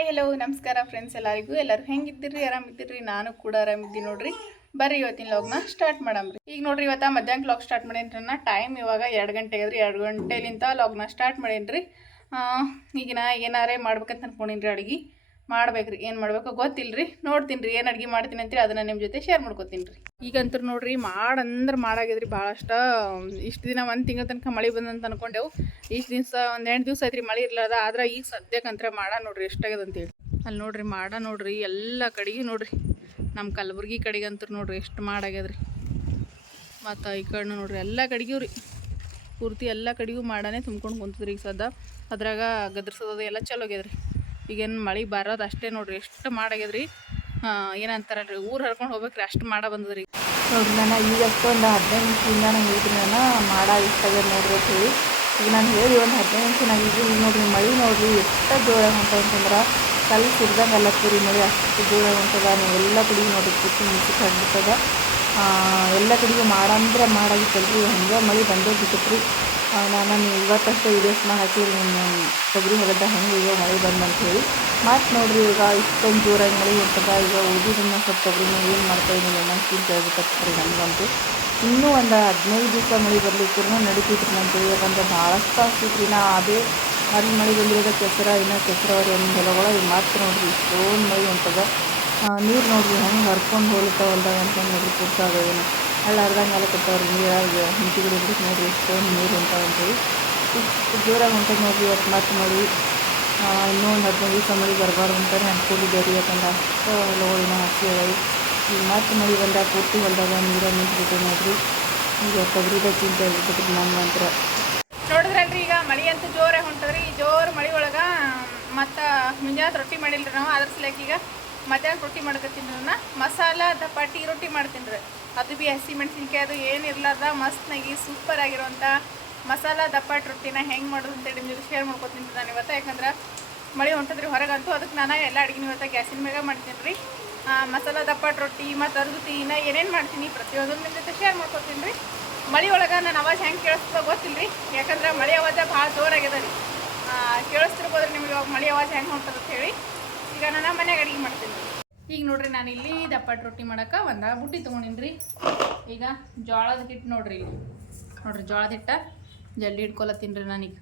Hi hello ನಮಸ್ಕಾರ friends ಎಲ್ಲರಿಗೂ. ಎಲ್ಲರೂ ಹೆಂಗಿದ್ದೀರಿ? ಆರಾಮಿದ್ದೀರಿ? ನಾನು ಕೂಡ ಆರಾಮಿದ್ದೀನಿ ನೋಡ್ರಿ. ಬರ್ರಿ ಇವತ್ತಿನ ಲಾಗ್ನ ಸ್ಟಾರ್ಟ್ ಮಾಡಮ್ರಿ ಈಗ ನೋಡ್ರಿ ಇವತ್ತ ಮಧ್ಯಾಹ್ನ ಲಾಗ್ ಸ್ಟಾರ್ಟ್ ಮಾಡೇನ್ರಿ ನಾ ಟೈಮ್ ಇವಾಗ ಎರಡು ಗಂಟೆ ಆಗ್ಯದ್ರಿ ಎರಡು ಗಂಟೆಲಿಂತ ಲಾಗ್ನ ಸ್ಟಾರ್ಟ್ ಮಾಡೇನ್ರಿ. ಈಗ ನಾ ಏನಾರೇ ಮಾಡ್ಬೇಕಂತ ಅನ್ಕೊಂಡಿನ್ರಿ ಅಡ್ಗೆ. ಮಾಡ್ಬೇಕ್ರಿ, ಏನು ಮಾಡ್ಬೇಕು ಗೊತ್ತಿಲ್ರಿ. ನೋಡ್ತೀನಿ ರೀ ಏನು ಅಡ್ಗೆ ಮಾಡ್ತೀನಿ ಅಂತೀರಿ, ಅದನ್ನ ನಿಮ್ಮ ಜೊತೆ ಶೇರ್ ಮಾಡ್ಕೊತೀನಿ ರೀ ಈಗಂತೂ ನೋಡ್ರಿ ಮಾಡಂದ್ರೆ ಮಾಡಾಗಿದ್ರಿ ಭಾಳಷ್ಟ. ಇಷ್ಟು ದಿನ ಒಂದು ತಿಂಗಳ ತನಕ ಮಳೆ ಬಂದಂತ ಅನ್ಕೊಂಡೆವು. ಇಷ್ಟು ದಿವಸ, ಒಂದು ಎಂಟು ದಿವಸ ಐತ್ರಿ ಮಳೆ ಇರ್ಲಾರ್ದ, ಆದ್ರೆ ಈಗ ಸದ್ಯಕ್ಕಂತ್ರ ಮಾಡ ನೋಡ್ರಿ, ಎಷ್ಟಾಗ್ಯದ ಅಂತೇಳಿ ಅಲ್ಲಿ ನೋಡ್ರಿ, ಮಾಡ ನೋಡ್ರಿ, ಎಲ್ಲ ಕಡೆಗೆ ನೋಡ್ರಿ. ನಮ್ಮ ಕಲಬುರ್ಗಿ ಕಡೆಗಂತೂ ನೋಡ್ರಿ, ಎಷ್ಟು ಮಾಡಾಗ್ಯದ್ರಿ. ಮತ್ತು ಈ ಕಡೆ ನೋಡ್ರಿ, ಎಲ್ಲ ಕಡೆಗೂ ರೀ ಪೂರ್ತಿ ಎಲ್ಲ ಕಡೆಗೂ ಮಾಡಾನೆ ತುಂಬ್ಕೊಂಡು ಕುಂತದ್ರಿ ಈಗ ಸದ್ದ. ಅದ್ರಾಗ ಗದ್ರಸೋದು ಎಲ್ಲ ಚಲೋ ಆಗ್ಯದ್ರಿ. ಈಗೇನು ಮಳೆ ಬರೋದು ಅಷ್ಟೇ ನೋಡ್ರಿ. ಎಷ್ಟು ಮಾಡಾಗ್ಯದ್ರಿ? ಏನಂತಾರಲ್ರಿ? ಊರು ಹರ್ಕೊಂಡು ಹೋಗ್ಬೇಕ್ರಿ. ಅಷ್ಟು ಮಾಡ ಬಂದದ್ರಿ. ನೋಡ್ರಿ ನಾನು ಈಗ ಒಂದು ಹದಿನೈದು ನಿಮಿಷದಿಂದ ನಾನು ಹೇಳ್ತೀನಿ ನಾನು. ಮಾಡ ಇಷ್ಟ ಆಗ್ಯದ ನೋಡ್ರಿ ಹೇಳಿ. ಈಗ ನಾನು ಹೇಳಿ ಒಂದು ಹದಿನೈದು ನಿಮಿಷ ನಾನು ಈಗ ಈಗ ನೋಡ್ರಿ, ಮಳೆ ನೋಡ್ರಿ, ಎಷ್ಟು ಜೋರ ಹೊಂಟ ಅಂತಂದ್ರೆ ಕಲ್ಲು ಸುರಿದಂಗೆ ಅಲ್ಲತ್ತೀರಿ ಮಳೆ. ಅಷ್ಟು ಜೋರ ಹೊಂಟದ, ನೀವು ಎಲ್ಲ ಕಡೆಗೂ ನೋಡಿ ಕಿತ್ತು ಮುಚ್ಚಿ ಕಂಡಿರ್ತದ ಎಲ್ಲ ಕಡೆಗೂ ಮಾಡಂದ್ರೆ ಮಾಡಾಗಿತ್ತಲ್ರಿ ಹಂಗೆ ಮಳೆ ಬಂದೇ ಬಿಟ್ಟಿತ್ರಿ ನಾನು ಇವತ್ತಷ್ಟೇ ಮಾಡಿ ನಿಮ್ಮ ತೊಗರಿ ಹೊಲದ ಹೆಂಗೆ ಈಗ ಮಳೆ ಬಂದು ಅಂತ ಹೇಳಿ ಮತ್ತು ನೋಡಿರಿ ಈಗ ಇಷ್ಟೊಂದು ಜೋರಾಗಿ ಮಳೆ ಹೊಂಟದ ಈಗ ಉಳಿದಿದ್ದನ್ನ ಸ್ವಲ್ಪ ತೊಗರಿನ ಏನು ಮಾಡ್ತಾ ಇದ್ದೀನಿ ಅನ್ನೋದು ಕೇಳ್ಬೇಕತ್ರಿ ನಮಗಂತೂ. ಇನ್ನೂ ಒಂದು ಹದಿನೈದು ದಿವಸ ಮಳೆ ಬರ್ಲಿಕ್ಕೂ ನಡೀತಿದ್ರಿ ನಂತೇಳಿ ಯಾಕಂದ್ರೆ ಭಾಳಷ್ಟು ಆಗ್ತಿದ್ರಿ ನಾ ಅದೇ ಅಲ್ಲಿ ಮಳೆ ಬಂದಿರೋದ ಕೆಸರ, ಇನ್ನೂ ಕೆಸರವರಿ ಒಂದು ಹೊಲಗಳ, ಈಗ ಮತ್ತೆ ನೋಡ್ರಿ ಇಷ್ಟೊಂದು ಮಳೆ ಹೊಂಟದ ನೀರು ನೋಡಿರಿ ಹೆಂಗೆ ಹರ್ಕೊಂಡು ಹೋಗ್ಲಿಕ್ಕೆ ಹೊಲ್ದಾಗ ಅಂತ ನೋಡ್ರಿ ಏನು. ಹಳ್ಳ ಹರ್ದಂಗೆ ಎಲ್ಲ ಕೊಟ್ಟವ್ರಿ ನೀರಾಗ ಹಿಂತಿಗಳು ಬಿಟ್ಟು ನೋಡ್ರಿ ಎಷ್ಟೊಂದು ನೀರು ಹೊಂಟಾವ ಅಂತೇಳಿ ಇಷ್ಟು ಜೋರಾಗಿ ಹೊಂಟದ ನೋಡಿರಿ ಇವತ್ತು ಮತ್ತೆ ಮಳೆ ಇನ್ನೂ ಒಂದು ಹದಿನೈದು ದಿವಸ ಮಳೆ ಬರಬಾರ್ದು ನಾನು ಅನ್ಕೊಂಡಿದ್ದೆ ರೀ ಯಾಕಂದ್ರೆ ಅಷ್ಟು ಹೊಲಗಳಿನ ಹಸಿ ಅದಾವೆ. ಈಗ ಮತ್ತೆ ಮಳೆ ಬಂದಾಗ ಪೂರ್ತಿ ಹೊಲದಾಗ ನೀರ ನಿಂತ್ಬಿಟ್ಟು ನೋಡ್ರಿ. ಈಗ ತೊಗರಿದ ಚಿಂತೆ ಆಗ್ಬಿಟ್ಟಿದ್ರಿ ನಮ್ಗೆ ಅಂತ ನೋಡಿದ್ರಲ್ರಿ ಈಗ ಮಳೆ ಅಂತೂ ಜೋರೇ ಹೊಂಟದ್ರಿ, ಈ ಜೋರು ಮಳೆ ಒಳಗೆ ಮತ್ತು ಮುಂಜಾನೆ ರೊಟ್ಟಿ ಮಾಡಿಲ್ರಿ ನಾವು ಅದ್ರ ಸಲಕ್ಕೆ ಈಗ. ಮಧ್ಯಾಹ್ನ ರೊಟ್ಟಿ ಮಾಡ್ಕೊತೀನಿ ಮಸಾಲ ದಪಾಟಿ ರೊಟ್ಟಿ ಮಾಡ್ತೀನಿ ರೀ. ಅದು ಬಿ ಹಸಿ ಮೆಣಸಿನ್ಕಾಯಿ, ಅದು ಏನು ಇರ್ಲಾರ್ದ ಮಸ್ತ್ನಾಗಿ ಸೂಪರ್ ಆಗಿರುವಂಥ ಮಸಾಲ, ದಪ್ಪಾಟಿ, ರೊಟ್ಟಿನ ಹೆಂಗೆ ಮಾಡೋದು ಅಂತೇಳಿ ನಿಮಗೆ ಜೊತೆ ಶೇರ್ ಮಾಡ್ಕೊತೀನಿ ನಾನು ಇವತ್ತು. ಯಾಕಂದ್ರೆ ಮಳೆ ಹೊಂಟದ್ರಿ ಹೊರಗಂತೂ ಅದಕ್ಕೆ ನಾನು ಎಲ್ಲ ಅಡುಗೆ ಇವತ್ತು ಗ್ಯಾಸಿನ ಮ್ಯಾಗ ಮಾಡ್ತೀನಿ ರೀ. ಮಸಾಲ, ದಪ್ಪಾಟ್, ರೊಟ್ಟಿ ಮತ್ತು ಅರ್ಗುತಿ ಇನ್ನ ಏನೇನು ಮಾಡ್ತೀನಿ ಪ್ರತಿಯೊಂದು ನಿಮ್ಮ ಜೊತೆ ಶೇರ್ ಮಾಡ್ಕೊತೀನಿ ರೀ. ಮಳೆ ಒಳಗೆ ನಾನು ಅವಾಜ್ ಹೆಂಗೆ ಕೇಳಿಸ್ತದ ಗೊತ್ತಿಲ್ಲ ರೀ. ಯಾಕಂದ್ರೆ ಮಳೆ ಅವಾಜ ಭಾಳ ಜೋರಾಗ್ಯದ ರೀ. ಕೇಳಿಸ್ತಿರ್ಬೋದ್ರಿ ನಿಮಗೆ ಇವಾಗ ಮಳೆ ಅವಾಜ್ ಹೆಂಗೆ ಹೊಂಟದ ಹೇಳಿ. ಈಗ ನಾನು ಮನೆಗೆ ಅಡುಗೆ ಮಾಡ್ತೀನಿ. ಈಗ ನೋಡ್ರಿ, ನಾನು ಇಲ್ಲಿ ದಪ್ಪಟ್ಟು ರೊಟ್ಟಿ ಮಾಡೋಕೆ ಒಂದ ಬುಟ್ಟಿ ತೊಗೊಂಡಿನಿ ಈಗ ಜೋಳದ ಹಿಟ್ಟು ನೋಡ್ರಿ ಇಲ್ಲಿ. ನೋಡ್ರಿ, ಜೋಳದ ಹಿಟ್ಟ ಜಲ್ದಿ ಹಿಡ್ಕೊಲತ್ತೀನಿ ರೀ ನಾನೀಗ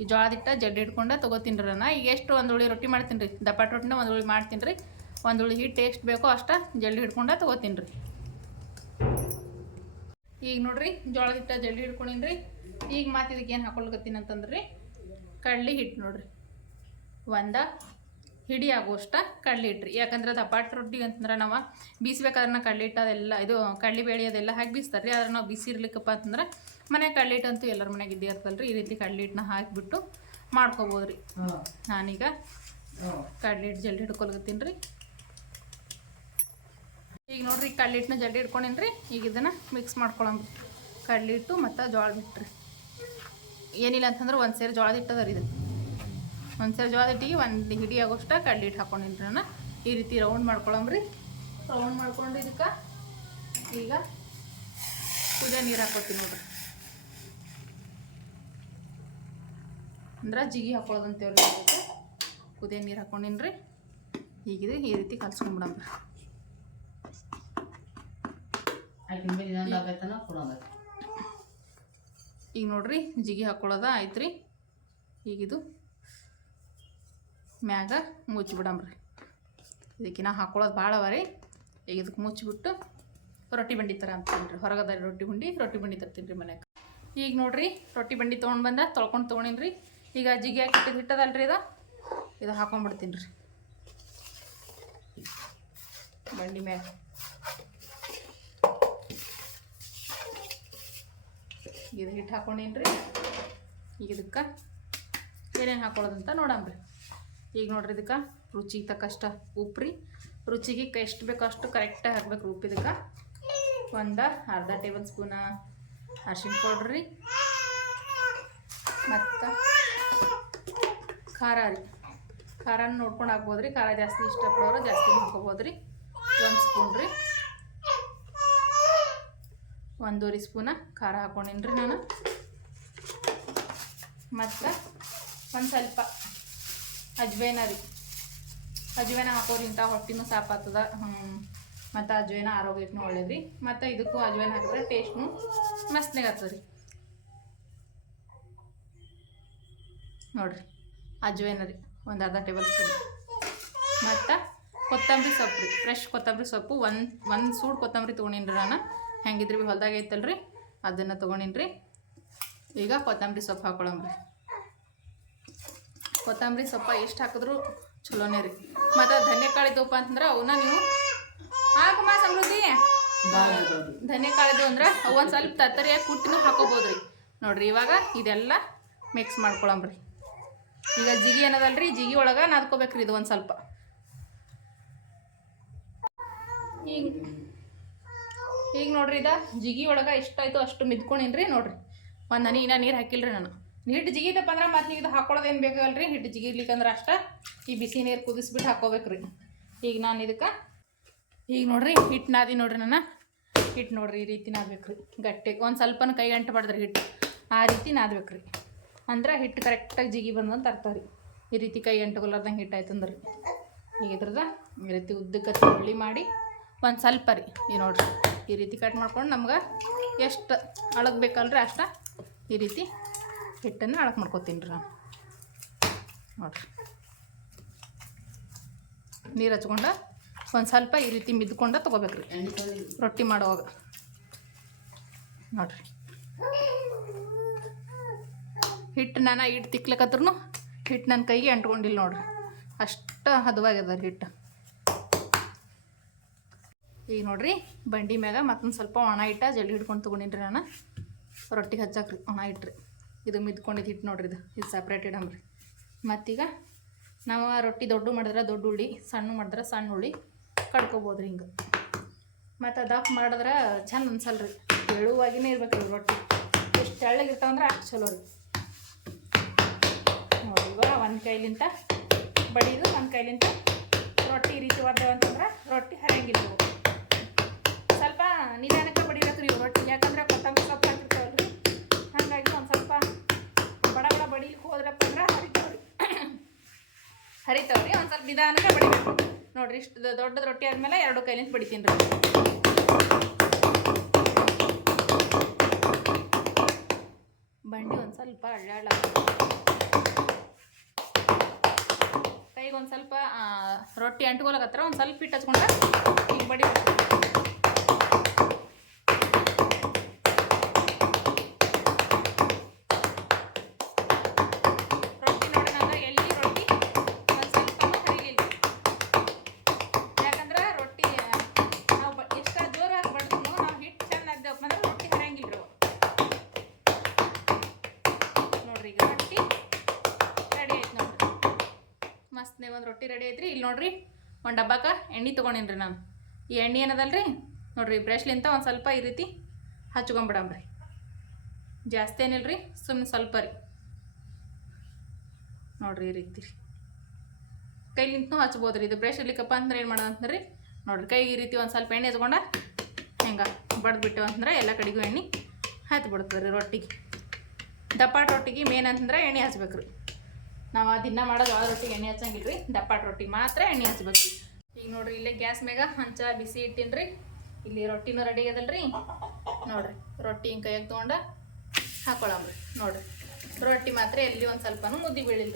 ಈ ಜೋಳದ ಹಿಟ್ಟ ಜಡ್ಡಿ ಹಿಡ್ಕೊಂಡು ತೊಗೋತೀನಿ ರೀ ನಾನು. ಈಗ ಎಷ್ಟು ಒಂದು ಉಳಿ ರೊಟ್ಟಿ ಮಾಡ್ತೀನಿ ರೀ ದಪ್ಪಟ್ಟು ರೊಟ್ಟಿನ ಒಂದು ಉಳಿ ಮಾಡ್ತೀನಿ ರೀ ಒಂದು ಉಳಿ ಹಿಟ್ಟು ಎಷ್ಟು ಬೇಕೋ ಅಷ್ಟು ಜಲ್ದಿ ಹಿಡ್ಕೊಂಡು ತೊಗೋತೀನಿ ರೀ ಈಗ ನೋಡ್ರಿ, ಜೋಳದ ಹಿಟ್ಟ ಜಲ್ದಿ ಹಿಡ್ಕೊಂಡಿನಿ ರೀ ಈಗ ಮಾತು ಇದಕ್ಕೆ ಏನು ಹಾಕೊಳ್ಕತ್ತೀನಿ ಅಂತಂದ್ರಿ? ಕಡ್ಲಿ ಹಿಟ್ಟು ನೋಡ್ರಿ. ಒಂದ ಹಿಡಿ ಆಗೋಷ್ಟ ಕಡಲೆ ಹಿಟ್ರಿ ಯಾಕಂದ್ರೆ ದಪಾಟ್ ರೊಟ್ಟಿ ಅಂತಂದ್ರೆ ನಾವು ಬೀಸ್ಬೇಕಾದ್ರೆ ಕಡ್ಲಿ ಹಿಟ್ಟು ಅದೆಲ್ಲ ಇದು ಕಡ್ಲೆ ಬೇಳೆ ಅದೆಲ್ಲ ಹಾಕಿ ಬೀಸ್ತಾರೆ ರೀ ಆದ್ರೆ ನಾವು ಬಿಸಿ ಇರ್ಲಿಕ್ಕಪ್ಪ ಅಂತಂದ್ರೆ ಮನೆ ಕಡ್ಲೆ ಹಿಟ್ಟು ಅಂತೂ ಎಲ್ಲರ ಮನೆಗೆ ಇದ್ದೇ ಇರ್ತಲ್ಲ ರೀ ಈ ರೀತಿ ಕಡ್ಲೆ ಹಿಟ್ಟನ್ನ ಹಾಕಿಬಿಟ್ಟು ಮಾಡ್ಕೋಬೋದು ರೀ ನಾನೀಗ ಕಡ್ಲಿ ಹಿಟ್ಟು ಜಲ್ದಿ ಹಿಡ್ಕೊಲ್ಗತ್ತೀನಿ ರೀ. ಈಗ ನೋಡ್ರಿ ಕಡ್ಲಿ ಹಿಟ್ಟನ್ನ ಜಲ್ದಿ ಹಿಡ್ಕೊಂಡಿನಿ ರೀ ಈಗ ಇದನ್ನು ಮಿಕ್ಸ್ ಮಾಡ್ಕೊಳಂಗ ಕಡ್ಲೆ ಹಿಟ್ಟು ಮತ್ತು ಜೋಳದ ಹಿಟ್ಟು ರೀ ಏನಿಲ್ಲ ಅಂತಂದ್ರೆ ಒಂದು ಸೇರಿ ಜೋಳದ ಹಿಟ್ಟು ಅದ ರೀ ಇದು. ಒಂದು ಸಲ ಜೋಳದ ಹಿಟ್ಟಿಗೆ ಒಂದು ಹಿಡಿ ಆಗೋಷ್ಟ ಕಡ್ಲಿ ಹಿಟ್ಟು ಹಾಕೊಂಡಿನಿ ನಾನು ಈ ರೀತಿ ರೌಂಡ್ ಮಾಡ್ಕೊಳಂಬ್ರಿ. ರೌಂಡ್ ಮಾಡ್ಕೊಂಡು ಇದಕ್ಕೆ ಈಗ ಕುದಿಯೋ ನೀರು ಹಾಕೋತೀನಿ ನೋಡ್ರಿ. ಅಂದ್ರೆ ಜಿಗಿ ಹಾಕೊಳ್ಳೋದು ಅಂತೇಳಿ ಇದಕ್ಕೆ. ಕುದಿಯೋ ನೀರು ಹಾಕೊಂಡಿನ್ರಿ. ರೀ ಈಗಿದೆ ಈ ರೀತಿ ಕಲ್ಸ್ಕೊಂಡ್ಬಿಡಂಬ್ರಿ ಈಗ ನೋಡ್ರಿ ಜಿಗಿ ಹಾಕೊಳ್ಳೋದ ಆಯ್ತು ರೀ ಈಗಿದು ಮ್ಯಾಗ ಮುಚ್ಚಿಬಿಡಮ್ರಿ ಇದಕ್ಕೆ ನಾ ಹಾಕೊಳ್ಳೋದು ಭಾಳ ಅವ ರೀ ಈಗ ಇದಕ್ಕೆ ಮುಚ್ಚಿಬಿಟ್ಟು ರೊಟ್ಟಿ ಬಂಡಿ ಥರ ಅಂತೀನಿ ರೀ ಹೊರಗದ ರೊಟ್ಟಿ ಬಂಡಿ ರೊಟ್ಟಿ ಬಂಡಿ ತರ್ತೀನಿ ರೀ ಮನ್ಯಾಗ. ಈಗ ನೋಡಿರಿ, ರೊಟ್ಟಿ ಬಂಡಿ ತೊಗೊಂಡು ಬಂದ ತೊಳ್ಕೊಂಡು ತೊಗೊಂಡಿನಿ ರೀ ಈಗ ಜಿಗಿ ಹಾಕಿಟ್ಟಿದ್ದು ಹಿಟ್ಟದಲ್ರಿ ಇದು? ಇದು ಹಾಕೊಂಡ್ಬಿಡ್ತೀನಿ ರೀ ಬಂಡಿ ಮ್ಯಾಗ. ಇದು ಹಿಟ್ಟು ಹಾಕೊಂಡೀನಿ ರೀ ಈಗ ಇದಕ್ಕೆ ಏನೇನು ಹಾಕೊಳ್ಳೋದಂತ ನೋಡಂಬ್ರಿ. ಈಗ ನೋಡ್ರಿ ಇದಕ್ಕೆ ರುಚಿಗೆ ತಕ್ಕಷ್ಟು ಉಪ್ಪು ರೀ ರುಚಿಗೆ ಎಷ್ಟು ಬೇಕೋ ಅಷ್ಟು ಕರೆಕ್ಟಾಗಿ ಹಾಕ್ಬೇಕು ಉಪ್ಪು ಇದಕ್ಕೆ. ಒಂದು ಅರ್ಧ ಟೇಬಲ್ ಸ್ಪೂನ ಪೌಡ್ರ್ ರೀ. ಮತ್ತು ಖಾರ ರೀ. ಖಾರನ ನೋಡ್ಕೊಂಡು ಹಾಕ್ಬೋದು ರೀ. ಖಾರ ಜಾಸ್ತಿ ಇಷ್ಟಪಡೋರು ಜಾಸ್ತಿ ಹಾಕ್ಕೋಬೋದು ರೀ. ಒಂದು ಸ್ಪೂನ್ ರೀ. ಒಂದೂವರೆ ಸ್ಪೂನ ಖಾರ ಹಾಕೊಂಡಿನ್ರಿ ನಾನು. ಮತ್ತು ಒಂದು ಸ್ವಲ್ಪ ಅಜ್ವೇನ ರೀ. ಅಜ್ವೇನ ಇಂಥ ಹೊಟ್ಟಿನೂ ಸಾಪಾತದ ಮತ್ತು ಅಜ್ವೇನ ಆರೋಗ್ಯಕ್ಕೂ ಒಳ್ಳೇದ್ರಿ ಮತ್ತು ಇದಕ್ಕೂ ಅಜ್ವೇನ ಹಾಕಿದ್ರೆ ಟೇಸ್ಟ್ನು ಮಸ್ತ್ನಾಗ ರೀ ನೋಡ್ರಿ, ಅಜ್ವೇನ ರೀ, ಒಂದು ಅರ್ಧ ಟೇಬಲ್ ಸ್ಪೂನ್. ಮತ್ತು ಕೊತ್ತಂಬರಿ ಸೊಪ್ಪು ರೀ. ಫ್ರೆಶ್ ಕೊತ್ತಂಬರಿ ಸೊಪ್ಪು, ಒಂದು ಒಂದು ಸೂಡು ಕೊತ್ತಂಬರಿ ತೊಗೊಂಡಿನ್ರಿ ನಾನು. ಹೆಂಗಿದ್ರಿ ಭೀ ಹೊಲ್ದಾಗ ಐತಲ್ರಿ, ಅದನ್ನು ತೊಗೊಂಡಿನ್ರಿ ಈಗ ಕೊತ್ತಂಬರಿ ಸೊಪ್ಪು ಹಾಕೊಳಮ್ರಿ ಕೊತ್ತಂಬರಿ ಸೊಪ್ಪ ಎಷ್ಟು ಹಾಕಿದ್ರು ಚಲೋನೇ ರೀ. ಮತ್ತು ಧನ್ಯಕಾಳಿ ತುಪ್ಪ ಅಂತಂದ್ರೆ ಅವನ್ನ ನೀವು ಹಾಕಮ್ಮ ಸಮೃದ್ಧಿ. ಧನ್ಯಕಾಳಿದು ಅಂದ್ರೆ ಒಂದು ಸ್ವಲ್ಪ ತತ್ತರಿಯಾಗಿ ಕುಟ್ಟಿನೂ ಹಾಕೋಬೋದು ರೀ. ನೋಡ್ರಿ ಇವಾಗ ಇದೆಲ್ಲ ಮಿಕ್ಸ್ ಮಾಡ್ಕೊಳಂಬ್ರಿ ಈಗ ಜಿಗಿ ಏನದಲ್ರಿ ಜಿಗಿ ಒಳಗೆ ನಾದ್ಕೋಬೇಕ್ರಿ ಇದು ಒಂದು ಸ್ವಲ್ಪ. ಈಗ ಈಗ ನೋಡ್ರಿ ಇದ, ಜಿಗಿ ಒಳಗೆ ಎಷ್ಟಾಯ್ತು ಅಷ್ಟು ಮಿದ್ಕೊಂಡಿನ್ರಿ ನೋಡ್ರಿ. ಒಂದು ನನಗೆ ಇನ್ನ ನೀರು ಹಾಕಿಲ್ರಿ ನಾನು. ಹಿಟ್ಟು ಜಿಗಿದಪ್ಪ ಅಂದ್ರೆ ಮತ್ತೆ ನೀವು ಇದು ಹಾಕೊಳ್ಳೋದು ಏನು ಬೇಕಾಗಲ್ರಿ ಹಿಟ್ಟು ಜಿಗಿಲಿಕ್ಕಂದ್ರೆ ಅಷ್ಟೇ ಈ ಬಿಸಿ ನೀರು ಕುದಿಸ್ಬಿಟ್ಟು ಹಾಕೋಬೇಕ್ರಿ. ಈಗ ನಾನು ಇದಕ್ಕೆ ಈಗ ನೋಡ್ರಿ ಹಿಟ್ಟು ನಾದಿ ನೋಡ್ರಿ ನಾನು ಹಿಟ್ಟು ನೋಡ್ರಿ ಈ ರೀತಿ ನಾದ್ಬೇಕ್ರಿ. ಗಟ್ಟಿಗೆ ಒಂದು ಸ್ವಲ್ಪನ ಕೈ ಅಂಟಬಾರ್ದ್ರಿ ಹಿಟ್ಟು ಆ ರೀತಿ ನಾದ್ಬೇಕ್ರಿ. ಅಂದ್ರೆ ಹಿಟ್ಟು ಕರೆಕ್ಟಾಗಿ ಜಿಗಿ ಬಂದಂತ ಅರ್ಥ ರೀ. ಈ ರೀತಿ ಕೈ ಅಂಟಗೊಲ್ಲಾರ್ದಂಗೆ ಹಿಟ್ಟು ಆಯ್ತು ಅಂದ್ರೆ. ಈಗ ಇದ್ರದ ಈ ರೀತಿ ಉದ್ದಕ್ಕೆ ಹುಳಿ ಮಾಡಿ ಒಂದು ಸ್ವಲ್ಪ ರೀ. ಈ ನೋಡ್ರಿ, ಈ ರೀತಿ ಕಟ್ ಮಾಡ್ಕೊಂಡು ನಮ್ಗೆ ಎಷ್ಟು ಅಳಗ್ ಬೇಕಲ್ರಿ ಅಷ್ಟ ಈ ರೀತಿ ಹಿಟ್ಟನ್ನು ಅಳಕ್ ಮಾಡ್ಕೊತೀನಿ ರೀ. ನಾನು ನೋಡ್ರಿ. ನೀರು ಹಚ್ಕೊಂಡು ಒಂದು ಸ್ವಲ್ಪ ಈ ರೀತಿ ಮಿದ್ಕೊಂಡು ತೊಗೋಬೇಕ್ರಿ. ರೊಟ್ಟಿ ಮಾಡುವಾಗ. ನೋಡ್ರಿ. ಹಿಟ್ಟು ನಾನು ಹಿಟ್ಟು ತಿಕ್ಲಕತ್ರೂ ಹಿಟ್ಟು ನನ್ನ ಕೈಗೆ ಅಂಟ್ಕೊಂಡಿಲ್ಲ ನೋಡ್ರಿ. ಅಷ್ಟು ಹದವಾಗ್ಯದ ರೀ ಹಿಟ್ಟು ಈಗ ನೋಡ್ರಿ ಬಂಡಿ ಮ್ಯಾಗ ಮತ್ತೊಂದು ಸ್ವಲ್ಪ ಒಣ ಹಿಟ್ಟ ಜಲ್ದಿ ಹಿಡ್ಕೊಂಡು ತೊಗೊಂಡಿನ್ರಿ ನಾನು. ರೊಟ್ಟಿಗೆ ಹಚ್ಚಾಕ್ರಿ, ಒಣ ಹಿಟ್ರಿ. ಇದು ಮಿದ್ಕೊಂಡಿದ್ದು ಹಿಟ್ಟು ನೋಡ್ರಿ ಇದು. ಇದು ಸಪ್ರೇಟ್ ಇಡಮ್ರಿ ಮತ್ತೀಗ ನಾವು ಆ ರೊಟ್ಟಿ ದೊಡ್ಡ ಮಾಡಿದ್ರೆ ದೊಡ್ಡ ಹುಳಿ, ಸಣ್ಣ ಮಾಡಿದ್ರೆ ಸಣ್ಣ ಹುಳಿ ಕಡ್ಕೊಬೋದು ರೀ ಹಿಂಗೆ. ಮತ್ತು ದಪ್ಪ ಮಾಡಿದ್ರೆ ಚಂದ ಅನ್ಸಲ್ರಿ. ಎಳುವಾಗಿನೇ ಇರ್ಬೇಕು ರೀ ರೊಟ್ಟಿ. ಎಷ್ಟು ತೆಳ್ಳಗಿರ್ತಾವಂದ್ರೆ ಅಷ್ಟು ಚಲೋ ರೀ. ನೋಡಿ ಇವಾಗ ಒಂದು ಕೈಲಿಂತ ಬಡಿದು ಒಂದು ಕೈಲಿಂತ ರೊಟ್ಟಿ ರೀತಿ ಒದ್ದೇವು ಅಂತಂದ್ರೆ ರೊಟ್ಟಿ ಹರಿಯಂಗಿಲ್ಲ. ಸ್ವಲ್ಪ ನಿಧಾನಕ್ಕೆ ಬಡಿಬೇಕು ರೀ ರೊಟ್ಟಿ. ಯಾಕಂದ್ರೆ ಕೊತ್ತಂಬರಿ ಸೊಪ್ಪು ಹಾಕಿರ್ತಾವಲ್ರಿ. ಹಾಗಾಗಿ ಒಂದು ಸ್ವಲ್ಪ ಬಡಿಲಿಕ್ಕೆ ಹೋದ್ರಪ್ಪ ಅಂದ್ರೆ ಹರಿತಾವ್ರಿ. ಹರಿತಾವ್ರಿ, ಒಂದು ಸ್ವಲ್ಪ ನಿಧಾನಕ್ಕೆ ಬಡಿಬೇಕು. ನೋಡ್ರಿ, ಇಷ್ಟು ದೊಡ್ಡ ದೊಡ್ಡದು ರೊಟ್ಟಿ ಆದಮೇಲೆ ಎರಡು ಕೈಲಿಂದ ಬಡಿತೀನಿ ರೀ. ಬಂಡಿ ಒಂದು ಸ್ವಲ್ಪ ಅಳ್ಳಾಳ. ಕೈಗೆ ಒಂದು ಸ್ವಲ್ಪ ರೊಟ್ಟಿ ಅಂಟ್ಕೊಳಕತ್ರ ಒಂದು ಸ್ವಲ್ಪ ಹಿಟ್ಟು ಹಚ್ಕೊಂಡ್ರೆ ಈಗ ಬಡಿ ನೋಡ್ರಿ, ಒಂದು ಡಬ್ಬಕ್ಕೆ ಎಣ್ಣೆ ತೊಗೊಂಡಿನ್ರಿ ನಾನು. ಈ ಎಣ್ಣೆ ಏನದಲ್ರಿ? ನೋಡ್ರಿ, ಬ್ರಷ್ಲಿಂತ ಒಂದು ಸ್ವಲ್ಪ ಈ ರೀತಿ ಹಚ್ಕೊಂಬಿಡಮ್ರಿ ಜಾಸ್ತಿ ಏನಿಲ್ಲ ರೀ ಸುಮ್ಮನೆ ಸ್ವಲ್ಪ ರೀ. ನೋಡ್ರಿ, ಈ ರೀತಿ ರೀ. ಹಚ್ಬೋದು ರೀ ಇದು ಬ್ರಷ್ ಇರ್ಲಿಕ್ಕಪ್ಪ ಅಂದ್ರೆ ಏನು ಮಾಡೋದು ರೀ ನೋಡ್ರಿ ಕೈಗೆ ಈ ರೀತಿ ಒಂದು ಸ್ವಲ್ಪ ಎಣ್ಣೆ ಹಚ್ಕೊಂಡ ಹಿಂಗೆ ಬಡ್ದ್ಬಿಟ್ಟು ಅಂತಂದ್ರೆ ಎಲ್ಲ ಕಡೆಗೂ ಎಣ್ಣೆ ಹತ್ತಿ ಬಿಡ್ತದೆ ರೀ ರೊಟ್ಟಿಗೆ ದಪ್ಪಾಟ ರೊಟ್ಟಿಗೆ ಮೇನ್ ಅಂತಂದ್ರೆ ಎಣ್ಣೆ ಹಚ್ಬೇಕು ರೀ ನಾವು ದಿನ ಮಾಡೋದು ಯಾವ ರೊಟ್ಟಿಗೆ ಎಣ್ಣೆ ಹಚ್ಚಂಗಿಲ್ಲ ರೀ ದಪ್ಪಾಟ ರೊಟ್ಟಿ ಮಾತ್ರ ಎಣ್ಣೆ ಹಚ್ಬೇಕು. ಈಗ ನೋಡ್ರಿ ಇಲ್ಲೇ ಗ್ಯಾಸ್ ಮ್ಯಾಗ ಹಂಚ ಬಿಸಿ ಇಟ್ಟಿನ್ರಿ, ಇಲ್ಲಿ ರೊಟ್ಟಿನೂ ರೆಡಿ ಆಗದಲ್ರಿ ನೋಡ್ರಿ, ರೊಟ್ಟಿ ಹಿಂಗೆ ಕೈಯಾಗ ತೊಗೊಂಡ ಹಾಕೊಳಂಬ್ರಿ, ನೋಡ್ರಿ. ರೊಟ್ಟಿ ಮಾತ್ರ ಎಲ್ಲಿ ಒಂದು ಸ್ವಲ್ಪನೂ ಮುದ್ದೆ ಬೀಳಿಲ್ಲ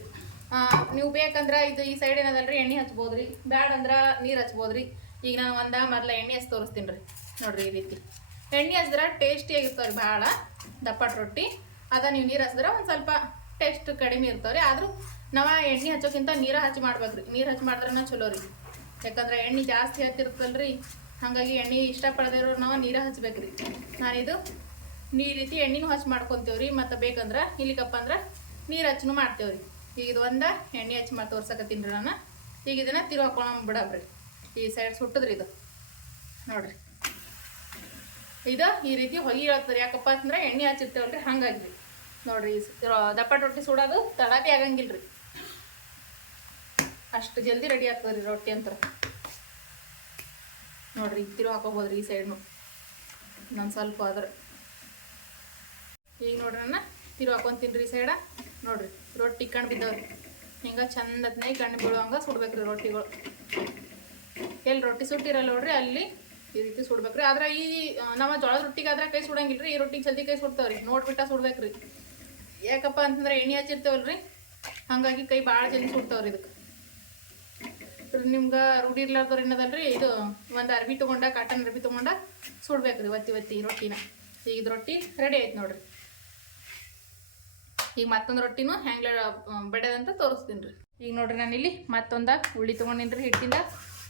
ನೀವು ಬೇಕಂದ್ರೆ ಇದು ಈ ಸೈಡ್ ಏನದಲ್ರಿ, ಎಣ್ಣೆ ಹಚ್ಬೋದು ರೀ ಬ್ಯಾಡ ಅಂದ್ರೆ ನೀರು ಹಚ್ಬೋದು ರೀ ಈಗ ನಾನು ಒಂದ ಮೊದಲ ಎಣ್ಣೆ ಹಚ್ಚಿ ತೋರಿಸ್ತೀನಿ ರೀ ನೋಡ್ರಿ ಈ ರೀತಿ. ಎಣ್ಣೆ ಹಚ್ಚಿದ್ರೆ ಟೇಸ್ಟಿಯಾಗಿರ್ತಾವೆ ರೀ ಭಾಳ ದಪ್ಪಟ ರೊಟ್ಟಿ. ಅದ ನೀವು ನೀರು ಹಚ್ಚಿದ್ರೆ ಒಂದು ಸ್ವಲ್ಪ ಟೇಸ್ಟ್ ಕಡಿಮೆ ಇರ್ತಾವ ರೀ ಆದರೂ ನಾವು ಎಣ್ಣೆ ಹಚ್ಚೋಕ್ಕಿಂತ ನೀರು ಹಚ್ಚಿ ಮಾಡ್ಬೇಕ್ರಿ. ನೀರು ಹಚ್ಚಿ ಮಾಡಿದ್ರೆ ಚಲೋ ರೀ ಯಾಕಂದ್ರೆ ಎಣ್ಣೆ ಜಾಸ್ತಿ ಹತ್ತಿರ್ತಲ್ರಿ ಹಾಗಾಗಿ ಎಣ್ಣೆ ಇಷ್ಟಪಡದಿರೋ ನಾವು ನೀರು ಹಚ್ಬೇಕ್ರಿ. ನಾನಿದು ನೀ ರೀತಿ ಎಣ್ಣೆನೂ ಹಚ್ಚಿ ಮಾಡ್ಕೊತೀವಿ ರೀ ಮತ್ತು ಬೇಕಂದ್ರೆ ಇಲ್ಲಿಕಪ್ಪ ಅಂದ್ರೆ ನೀರು ಹಚ್ಚನು ಮಾಡ್ತೇವೆ ರೀ ಈಗ ಇದು ಒಂದ ಎಣ್ಣೆ ಹಚ್ಚಿ ಮಾಡಿ ತೋರ್ಸಕತ್ತೀನಿ ರೀ ನಾನು. ಈಗ ಇದನ್ನ ತಿರು ಬಿಡಬ್ರಿ. ಈ ಸೈಡ್ ಸುಟ್ಟದ್ರಿ ಇದು. ನೋಡ್ರಿ. ಇದು ಈ ರೀತಿ ಹೊಗೆ ಹೇಳ್ತದ್ರಿ ಯಾಕಪ್ಪ ಅಂತಂದ್ರೆ ಎಣ್ಣೆ ಹಚ್ಚಿರ್ತೇವಲ್ರಿ. ಹಂಗಾಗಿ ನೋಡ್ರಿ ದಪ್ಪಾಟ ರೊಟ್ಟಿ ಸುಡೋದು ತಡಾತಿ ಆಗಂಗಿಲ್ಲ ರೀ ಅಷ್ಟು ಜಲ್ದಿ ರೆಡಿ ಆಗ್ತದ್ರಿ ರೊಟ್ಟಿ ಅಂತ ನೋಡ್ರಿ ಇತ್ತಿರೋ ತಿರು ಹಾಕೋಬೋದ್ರಿ ಈ ಸೈಡ್ನು ಇನ್ನೊಂದು ಸ್ವಲ್ಪ ಆದ್ರೆ. ಈಗ ನೋಡ್ರಿ ನನ್ನ ತಿರು ಹಾಕೊಂತೀನಿ ಈ ಸೈಡ ನೋಡ್ರಿ, ರೊಟ್ಟಿ ಕಣ್ಣು ಬಿದ್ದವ್ರಿ. ಹಿಂಗೆ ಚಂದತ್ನಾಗ ಕಣ್ಣು ಬೀಳುವಂಗೆ ಸುಡ್ಬೇಕ್ರಿ ರೊಟ್ಟಿಗಳು. ಎಲ್ಲಿ ರೊಟ್ಟಿ ಸುಟ್ಟಿರಲ್ಲ ನೋಡ್ರಿ, ಅಲ್ಲಿ ಈ ರೀತಿ ಸುಡ್ಬೇಕ್ರಿ. ಆದ್ರೆ ಈ, ನಮ್ಮ ಜೋಳದ ರೊಟ್ಟಿಗೆ ಆದ್ರೆ ಕೈ ಸುಡಂಗಿಲ್ರಿ, ಈ ರೊಟ್ಟಿಗೆ ಜಲ್ದಿ ಕೈ ಸುಡ್ತಾವ್ರಿ. ನೋಡ್ಬಿಟ್ಟ ಸುಡ್ಬೇಕ್ರಿ. ಯಾಕಪ್ಪ ಅಂತಂದ್ರೆ ಎಣ್ಣೆ ಹಚ್ಚಿರ್ತೇವಲ್ರಿ? ಹಂಗಾಗಿ ಕೈ ಭಾಳ ಜಲ್ದಿ ಸುಡ್ತಾವ್ರಿ ಇದಕ್ಕೆ. ನಿಮ್ಗೆ ರೂಢಿ ಇರ್ಲಾರ್ದವ್ರು ಏನದಲ್ರಿ? ಇದು ಒಂದು ಅರ್ಬಿ ತೊಗೊಂಡ ಕಾಟನ್ ಅರ್ಬಿ ತೊಗೊಂಡ ಸುಡ್ಬೇಕ್ರಿ ಒತ್ತಿ ಒತ್ತಿ ರೊಟ್ಟಿನ. ಈಗ ಇದು ರೊಟ್ಟಿ ರೆಡಿ ಆಯ್ತು ನೋಡ್ರಿ. ಈಗ ಮತ್ತೊಂದು ರೊಟ್ಟಿನೂ ಹ್ಯಾಂಗ್ಲ ಬೆಳೆದಂತ ತೋರಿಸ್ತೀನಿ ರೀ ಈಗ ನೋಡ್ರಿ ನಾನು ಇಲ್ಲಿ ಮತ್ತೊಂದು ಉಳ್ಳಿ ತೊಗೊಂಡಿನ್ರಿ ಹಿಟ್ಟಿಂದ.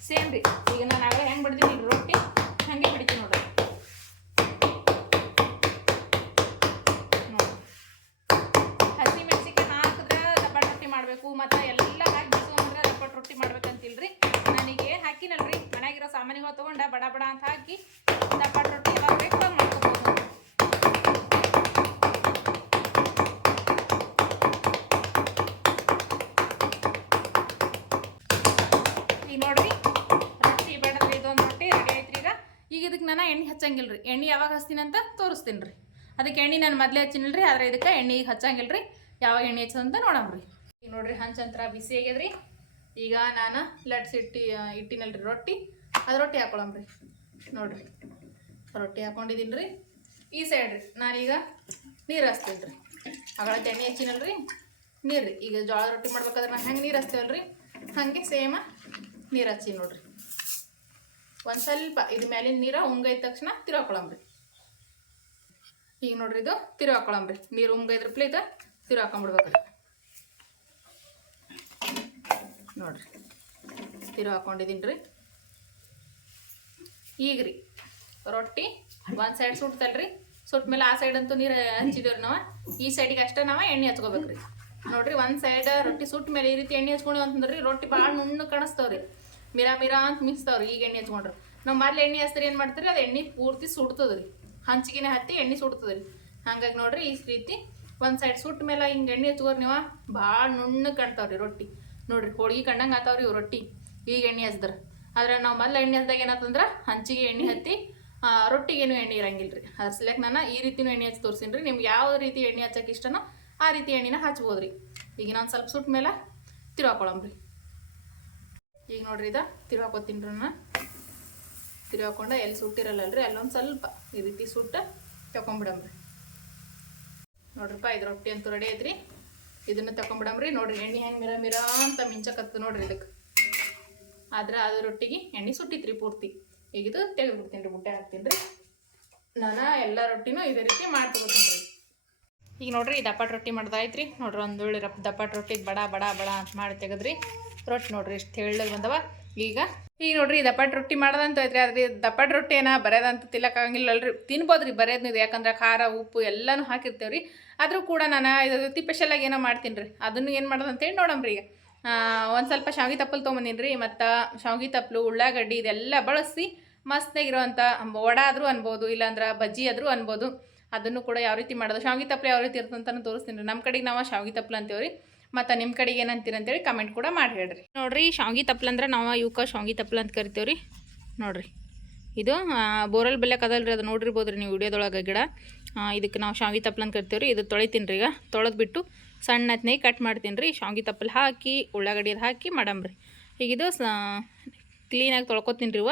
ಸೇಮ್ ರೀ ಈಗ ನಾನು ಆಗ ಹೆಂಗೆ ಬಡ್ದೀನಿ, ರೊಟ್ಟಿ ಹಾಗೆ ನೋಡ್ರಿ ನೋಡ್ರಿ ಹಸಿ ಮೆಣಸಿನ್ಕಾಯಿ ಹಾಕಿದ್ರೆ ದಪ್ಪಟ್ ರೊಟ್ಟಿ ಮಾಡಬೇಕು ಮತ್ತು ಎಲ್ಲ ಹಾಕಿ ಬಿಸ್ಕೊಂಡ್ರೆ ದಪ್ಪಟ್ ರೊಟ್ಟಿ ಮಾಡ್ಬೇಕಂತಿಲ್ರಿ. ನನಗೆ ಹಾಕಿನಲ್ರಿ. ಮನ್ಯಾಗಿರೋ ಸಾಮಾನುಗಳು ತೊಗೊಂಡ ಬಡ ಬಡ ಅಂತ ಹಾಕಿ ದಪ್ಪಟ್ ರೊಟ್ಟಿ ಎಲ್ಲ ಬೇಕು ಮಾಡ್ಕೋಬೋದು. ಈಗ ನೋಡ್ರಿ, ರೊಟ್ಟಿ ಇದೊಂದು ರೊಟ್ಟಿ, ರೆಡಿ ಈಗ. ಈಗ ಇದಕ್ಕೆ ನಾನು ಎಣ್ಣೆ ಹಚ್ಚಂಗಿಲ್ಲ ರೀ ಎಣ್ಣೆ ಯಾವಾಗ ಹಚ್ತೀನಿ ಅಂತ ತೋರಿಸ್ತೀನಿ ರೀ ಅದಕ್ಕೆ ಎಣ್ಣೆ ನಾನು ಮೊದಲೇ ಹಚ್ಚಿನಲ್ರಿ, ಆದ್ರೆ ಇದಕ್ಕೆ ಎಣ್ಣೆ ಈಗ ಹಚ್ಚಂಗಿಲ್ಲ ರೀ ಯಾವಾಗ ಎಣ್ಣೆ ಹಚ್ಚೋದಂತ ನೋಡಮ್ರಿ. ಈಗ ನೋಡ್ರಿ ಹಂಚಂತ್ರ ಬಿಸಿ ಆಗ್ಯದ್ರಿ. ಈಗ ನಾನು ಲಟ್ಸ್ ಇಟ್ಟಿ ಇಟ್ಟಿನಲ್ರಿ ರೊಟ್ಟಿ. ಅದು ರೊಟ್ಟಿ ಹಾಕೊಳಂಬ್ರಿ. ನೋಡ್ರಿ. ರೊಟ್ಟಿ ಹಾಕೊಂಡಿದ್ದೀನಿ ರೀ ಈ ಸೈಡ್ ರೀ ನಾನೀಗ ನೀರು ಹಚ್ತೀನಿ ರೀ ಅಗಳ ಎಣ್ಣೆ ಹಚ್ಚಿನಲ್ರಿ. ನೀರು ರೀ ಈಗ ಜೋಳದ ರೊಟ್ಟಿ ಮಾಡ್ಬೇಕಾದ್ರೆ ನಾವು ಹೆಂಗೆ ನೀರು ರೀ ಹಾಗೆ ಸೇಮ ನೀರು ಹಚ್ಚಿ ನೋಡ್ರಿ. ಒಂದು ಸ್ವಲ್ಪ ಇದು ಮೇಲಿನ ನೀರು ಉಂಗೈದ ತಕ್ಷಣ ತಿರ್ಹಾಕೊಳಮ್ರಿ ಈಗ ನೋಡ್ರಿ ಇದು ತಿರ್ಹಾಕೊಳಮ್ರಿ ನೀರು ಉಂಗೈದ್ರ ಇದು ತಿರು ಹಾಕೊಂಡ್ಬಿಡ್ಬೇಕ್ರಿ ನೋಡ್ರಿ. ತಿರು ಹಾಕೊಂಡಿದ್ದೀನಿ ರೀ. ಈಗ ರೀ, ರೊಟ್ಟಿ ಒಂದು ಸೈಡ್ ಸುಟ್ತಲ್ರಿ. ಸುಟ್ಟ ಮೇಲೆ ಆ ಸೈಡ್ ಅಂತೂ ನೀರು ಹಚ್ಚಿದೇವ್ರಿ ನಾವು. ಈ ಸೈಡಿಗೆ ಅಷ್ಟೇ ನಾವು ಎಣ್ಣೆ ಹಚ್ಕೋಬೇಕ್ರಿ. ನೋಡ್ರಿ, ಒಂದು ಸೈಡ್ ರೊಟ್ಟಿ ಸುಟ್ಟ ಮೇಲೆ ಈ ರೀತಿ ಎಣ್ಣೆ ಹಚ್ಕೊಂಡು ಅಂತಂದ್ರಿ ರೊಟ್ಟಿ ಭಾಳ ನುಣ್ಣು ಕಾಣಿಸ್ತಾವ್ರಿ ಮಿರಾ ಮಿರಾ ಅಂತ ಮಿಸ್ತಾವ್ರಿ ಈಗ ಎಣ್ಣೆ ಹಚ್ಕೊಂಡ್ರಿ. ನಾವು ಮೊದ್ಲು ಎಣ್ಣೆ ಹಚ್ತಾರೆ ಏನು ಮಾಡ್ತೀರಿ, ಅದು ಎಣ್ಣೆ ಪೂರ್ತಿ ಸುಡ್ತದ್ರಿ ಹಂಚಿಗೆನೆ ಹತ್ತಿ ಎಣ್ಣೆ ಸುಡ್ತದ್ರಿ ಹಂಗಾಗಿ ನೋಡ್ರಿ, ಈ ರೀತಿ ಒಂದು ಸೈಡ್ ಸುಟ್ಟ ಮೇಲೆ ಹಿಂಗೆ ಎಣ್ಣೆ ಹಚ್ಕೋರಿ ನೀವು ಭಾಳ ನುಣ್ಣು ಕಾಣ್ತಾವ್ರಿ ರೊಟ್ಟಿ. ನೋಡ್ರಿ, ಹೋಳ್ಗೆ ಕಂಡಂಗೆ ಆತಾವ್ರಿ ಇವು ರೊಟ್ಟಿ. ಈಗ ಎಣ್ಣೆ ಹಚ್ದ್ರ. ಆದ್ರೆ ನಾವು ಮೊದಲ ಎಣ್ಣೆ ಹಚ್ದಾಗ ಏನಾತಂದ್ರೆ ಹಂಚಿಗೆ ಎಣ್ಣೆ ಹತ್ತಿ ರೊಟ್ಟಿಗೇನು ಎಣ್ಣೆ ಇರಂಗಿಲ್ಲ ರೀ ಅದ್ರ ಸಲಕ್ ನಾನು ಈ ರೀತಿನೂ ಎಣ್ಣೆ ಹಚ್ಚಿ ತೋರಿಸ್ತೀನಿ ರೀ ನಿಮ್ಗೆ ಯಾವ ರೀತಿ ಎಣ್ಣೆ ಹಚ್ಚಕ್ಕೆ ಇಷ್ಟನೋ ಆ ರೀತಿ ಎಣ್ಣೆನ ಹಚ್ಬೋದು ರೀ ಈಗ ನಾನು ಸ್ವಲ್ಪ ಸುಟ್ಟ ಮೇಲೆ ತಿರುವಾಕೊಳಮ್ರಿ ಈಗ ನೋಡ್ರಿ ಇದ ತಿರುವಾಕೋತೀನಿ ರೀ ನಾನು. ತಿರುವಾಕೊಂಡ ಎಲ್ಲಿ ಸುಟ್ಟಿರಲ್ಲಲ್ರಿ, ಅಲ್ಲೊಂದು ಸ್ವಲ್ಪ ಈ ರೀತಿ ಸುಟ್ಟು ತಗೊಂಬಿಡಮ್ರಿ ನೋಡ್ರಿಪ್ಪ ಇದು ರೊಟ್ಟಿ ಅಂತೂ ರೆಡಿ ಐತ್ರಿ. ಇದನ್ನ ರೀ ನೋಡ್ರಿ, ಎಣ್ಣೆ ಹೆಂಗೆ ಮಿರ ಮಿರ ಅಂತ ಮಿಂಚಕತ್ತು ನೋಡ್ರಿ ಇದಕ್ಕೆ ಆದ್ರೆ ಅದು ರೊಟ್ಟಿಗೆ ಎಣ್ಣೆ ಸುಟ್ಟಿತ್ರಿ ಪೂರ್ತಿ. ಈಗ ಇದು ತೆಗೆದ್ಬಿಡ್ತೀನಿ ರೀ ಬುಟ್ಟೆ ಹಾಕ್ತೀನಿ ರೀ ನಾನು ಎಲ್ಲ ರೊಟ್ಟಿನೂ ಇದೇ ರೀತಿ ಮಾಡಿ ತಗೋತೀನಿ ರೀ ಈಗ ನೋಡ್ರಿ ದಪ್ಪಾಟ ರೊಟ್ಟಿ ಮಾಡ್ದಾಯ್ತ್ರಿ. ನೋಡ್ರಿ ಒಳ್ಳೆ ರಪ್ ದಪ್ಪಟ್ ರೊಟ್ಟಿ, ಬಡ ಬಡ ಬಡ ಅಂತ ಮಾಡಿ ತೆಗೆದ್ರಿ. ರೊಟ್ಟಿ ನೋಡ್ರಿ ಇಷ್ಟು ತೆಳ್ಳಗೆ ಬಂದವ. ಈಗ ಈಗ ನೋಡ್ರಿ ದಪ್ಪಟ್ ರೊಟ್ಟಿ ಮಾಡ್ದಂತ ಐತ್ರಿ ಆದ್ರೆ ದಪ್ಪಟ್ ರೊಟ್ಟಿ ಏನ ಬರೋದಂತ ತಿಲ್ಲಕ್ಕಾಗಂಗಿಲ್ಲ ಅಲ್ರಿ ತಿನ್ಬೋದ್ರಿ ಇದು. ಯಾಕಂದ್ರೆ ಖಾರ, ಉಪ್ಪು ಎಲ್ಲನೂ ಹಾಕಿರ್ತೇವ್ರಿ. ಆದರೂ ಕೂಡ ನಾನು ಇದು ಜೊತೆ ಸ್ಪೆಷಲಾಗಿ ಏನೋ ಮಾಡ್ತೀನಿ ರೀ ಅದನ್ನು ಏನು ಮಾಡೋದು ಅಂತೇಳಿ ನೋಡಮ್ರಿ ಈಗ. ಒಂದು ಸ್ವಲ್ಪ ಶಾವಿಗೆ ತಪ್ಪಲು ತೊಗೊಂಬಂದಿನಿ ರೀ ಮತ್ತು ಶಾವಿಗೆ ತಪ್ಪಲು ಉಳ್ಳಾಗಡ್ಡಿ ಇದೆಲ್ಲ ಬಳಸಿ ಮಸ್ತಾಗಿರೋವಂಥ ವಡ ಆದರೂ ಅನ್ಬೋದು, ಇಲ್ಲಾಂದ್ರೆ ಬಜ್ಜಿ ಆದರೂ ಅನ್ಬೋದು. ಅದನ್ನು ಕೂಡ ಯಾವ ರೀತಿ ಮಾಡೋದು, ಶಾವಿಗೆ ತಪ್ಪಲು ಯಾವ ರೀತಿ ಇರ್ತಂತ ತೋರಿಸ್ತೀನಿ ರೀ ನಮ್ಮ ಕಡೆಗೆ ನಾವು ಶಾವಿಗೆ ತಪ್ಪಲು ಅಂತೀವ್ರಿ. ಮತ್ತು ನಿಮ್ಮ ಕಡೆಗೆ ಏನಂತೀರಿ ಅಂತೇಳಿ ಕಮೆಂಟ್ ಕೂಡ ಮಾಡಿ ಹೇಳ್ರಿ. ನೋಡಿರಿ, ಶಾವಿಗೆ ತಪ್ಪಲು ಅಂದ್ರೆ ನಾವು ಇವಕ್ಕೆ ಶಾವಿಗೆ ತಪ್ಪಲು ಅಂತ ಕರಿತೇವ್ರಿ. ನೋಡ್ರಿ. ಇದು ಬೋರಲ್ ಬೆಲ್ಲಕ್ಕೆ ಕದಲ್ರಿ, ಅದು ನೋಡಿರ್ಬೋದು ರೀ ನೀವು ವಿಡಿಯೋದೊಳಗೆ ಗಿಡ. ಇದಕ್ಕೆ ನಾವು ಶಾವಿಗೆ ತಪ್ಪಲ ಅಂತ ಕರಿತೀವಿ ರೀ ಇದು ತೊಳಿತೀನಿ ರೀ ಈಗ. ತೊಳೆದ್ಬಿಟ್ಟು ಸಣ್ಣ ಹತ್ನೇ ಕಟ್ ಮಾಡ್ತೀನಿ ರೀ ಶಾವಿಗೆ ತಪ್ಪಲು ಹಾಕಿ ಉಳ್ಳಾಗಡ್ಡಿ ಅದು ಹಾಕಿ ಮಾಡಮ್ರಿ. ಈಗ ಇದು ಕ್ಲೀನಾಗಿ ತೊಳ್ಕೊತೀನಿ ರೀ ಇವ.